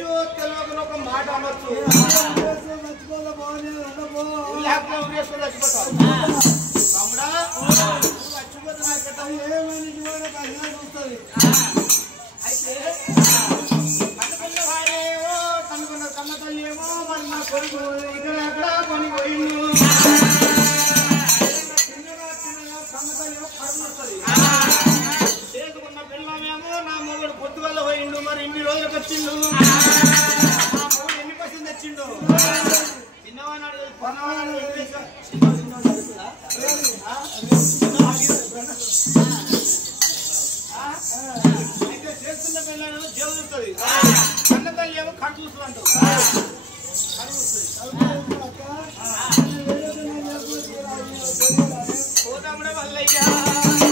తెలుసు తెలియకుండా ఒక మాట అనొచ్చు తమ్ముడా చచ్చిపోతే నాకెట్టా చూస్తుంది అయితే కనుకున్న వాడేమో కనుకున్న కన్న తల్లి ఏమో మరి నా కొడుకు ఇక్కడ ఎక్కడ కొని పోయిండు చిన్నగా కన్న తల్లి ఏమో కడుపు వస్తుంది చేసుకున్న పిల్లమేమో నా మొగుడు పొద్దుగల్ల పోయిండు మరి ఇన్ని రోజులకు వచ్చిండు నా మొగుడు ఎన్ని పర్సెంట్ తెచ్చిండు చిన్నవాడు కొన్నవాడు అయితే చేస్తున్న పిల్లలు జీవ చూస్తుంది కన్న తల్లి ఏమో కడు చూస్తుంది అంటారు కడు చూస్తుంది పోతాముడే వల్లయ్యా